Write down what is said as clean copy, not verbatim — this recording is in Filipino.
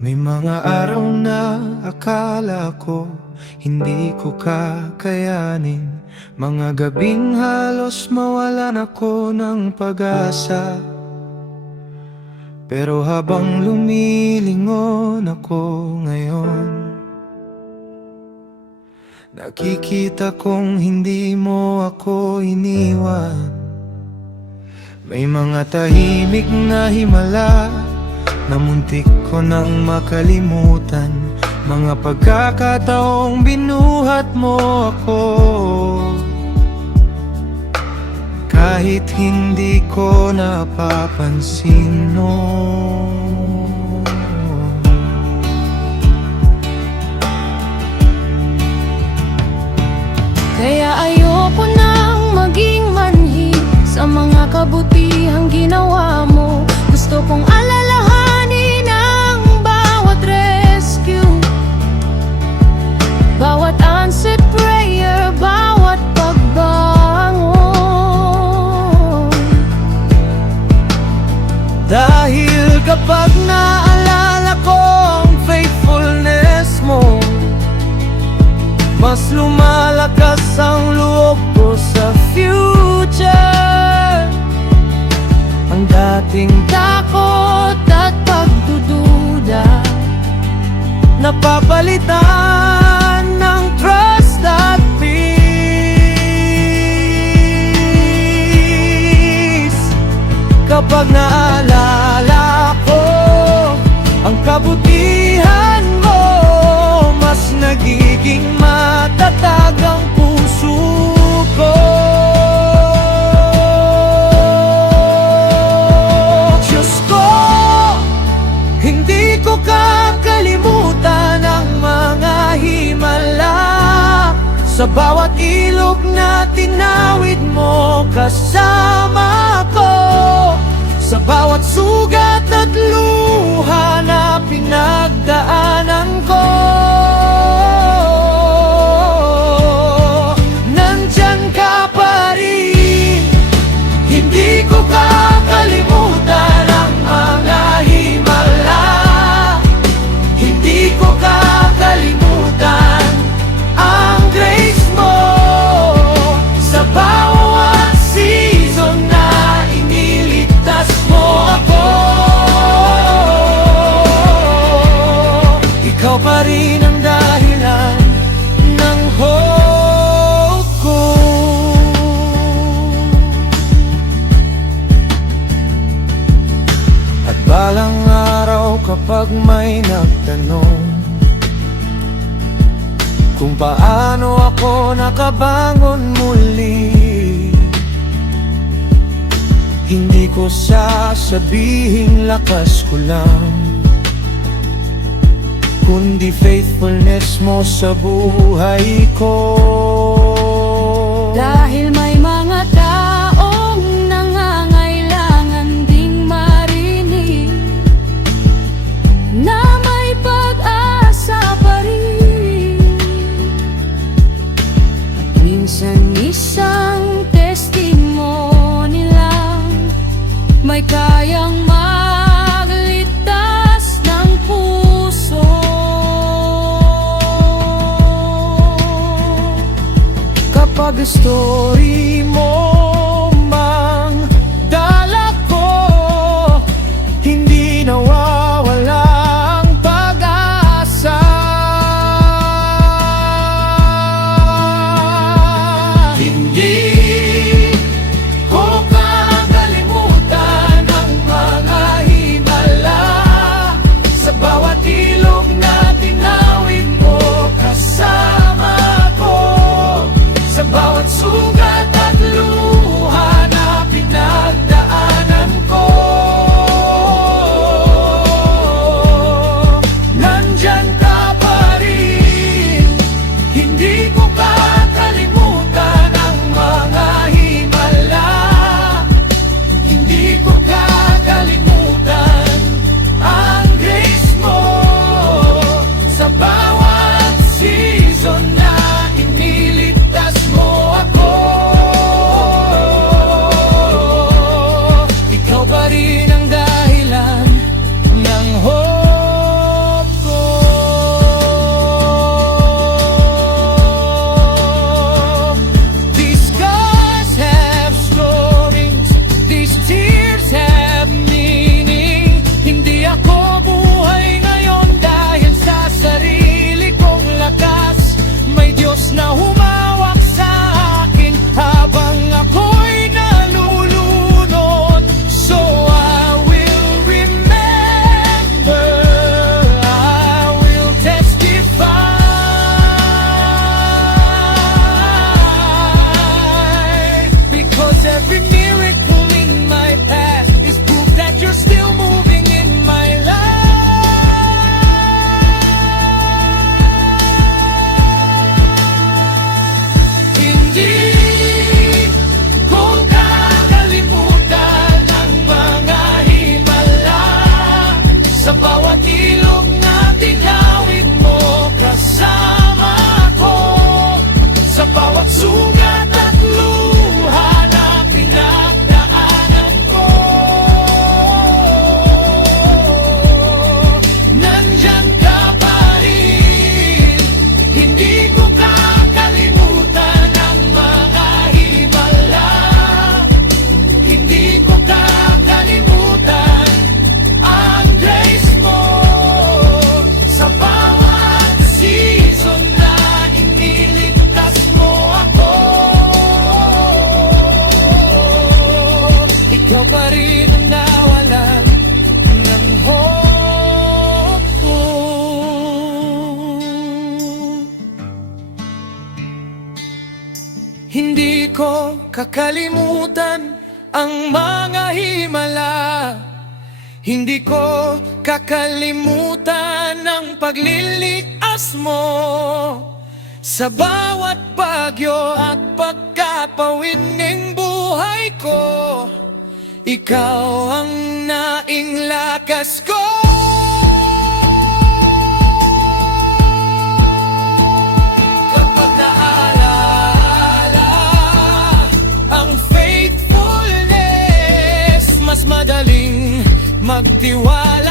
May mga araw na akala ko hindi ko kakayanin, mga gabing halos mawalan ako ng pag-asa. Pero habang lumilingon ako ngayon, nakikita kong hindi mo ako iniwan. May mga tahimik na himala na muntik ko nang makalimutan, mga pagkakataong binuhat mo ako kahit hindi ko napapansin noon. Kaya ayoko nang maging manhi sa mga kabutihang ginawa mo. Gusto kong alalahanin ang bawat rescue, bawat answered prayer, bawat pagbangon. Dahil kapag naalala ko ang faithfulness mo, mas lumalakas ang loob ko sa future. Ang dating Takot at pagdududa napapalitan ng trust at peace. Kapag naalala ko ang kabutihan mo, mas nagiging matatag ang puso ko. Diyos ko, hindi ko kakalimutan ang mga himala sa bawat ilog na tinawid mo kasama ko, sa bawat sugat at luha na pinagdaanan ko. Nandyan ka pa rin, hindi ko kakalimutan ang mga himala. Hindi ko kakalimutan ang grace mo sa bawat season na iniligtas mo ako. Ikaw pa rin ang dahilan ng hope ko. At balang araw kapag may nagtanong kung paano ako nakabangon muli, hindi ko sasabihing lakas ko lang, kundi faithfulness mo sa buhay ko. dahil may mga taong nangangailangan ding marinig na may pag-asa pa rin. At minsan isang testimony lang may kayang magligtas ng puso. Kapag story mo mang dala ko, hindi nawawala ang pag-asa. Hindi ko kakalimutan ang mga himala sa bawat ilog na tinawid mo kasama ko, sa bawat sugat ko kakalimutan ang mga himala. Hindi ko kakalimutan ang paglilias mo sa bawat bagyo at pagkapawid ng buhay ko. Ikaw ang naing lakas ko. Kapag naalala ang faithfulness, mas madaling magtiwala